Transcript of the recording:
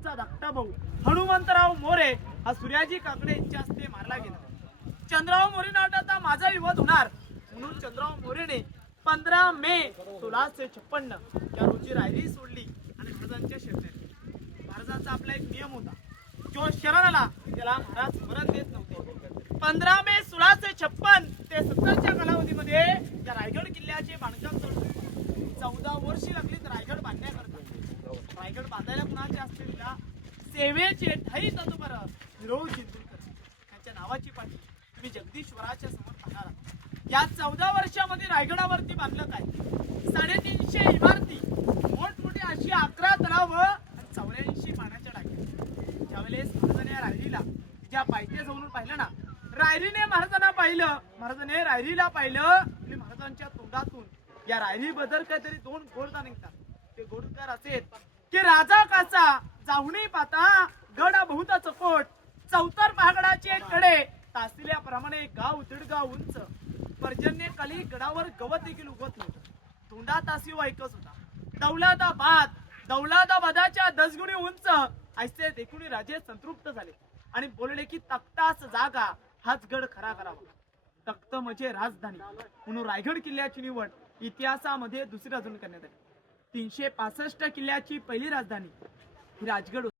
मोऱ्यांचा धाकटा भाऊ हनुमंतराव मोरे हा सूर्याजी काकडे यांच्या हस्ते मारला गेला. चंद्रराव मोरे नाटाचा माझा विवाद होणार म्हणून चंद्रराव मोरेने 15 मे 1656 या रोजी रायरी सोडली आणि महाराजांच्या शरण. महाराजांचा आपला एक नियम होता, जो शरण आला त्याला महाराज मरण देत नव्हते. 15 मे 1656 ते 70च्या कालावधीमध्ये या रायगड किल्ल्याचे बांधकाम चालू. 14 वर्षे लागलीत रायगड बांधण्याकरता. रायगड बांधायला कुणाचे असते दिला? सेवेचे ठाई तत्पर विरोध चिंतूरकर यांच्या नावाची पाठी तुम्ही जगदीश्वराच्या समोर पाहणार आहात. या 14 वर्षामध्ये रायगडावरती बांधलं काय? 350 इमारती, मोठमोठी अशी 11 तलाव आणि 84 पाण्याच्या टाक्या. ज्यावेळेस महाराजांनी रायरीला ज्या पायथ्या जवळून पाहिलं ना, रायरीने महाराजांना पाहिलं, महाराजांनी रायरीला पाहिलं आणि महाराजांच्या तोंडातून या रायरी बद्दल काहीतरी 2 गोडदा निघतात. ते गोडकार असेल की राजा काचा जाऊनी पाता गड बहुता चकोट, चौतर पहागडाचे कडे तासिल्याप्रमाणे गाव दीडगाव उंच, पर्जन्य काली गडावर गवत देखील उगवत नव्हतं. तोंडा तासी ऐकत होता दौलताबादाच्या 10 गुणी उंच. ऐसे देखून राजे संतृप्त झाले आणि बोलले की तख्तास जागा हाच गड खरा करावा. तख्त म्हणजे राजधानी म्हणून रायगड किल्ल्याची निवड इतिहासामध्ये दुसरी अजून करण्यात आली. 365 किल्ल्याची पहिली राजधानी ही राजगड.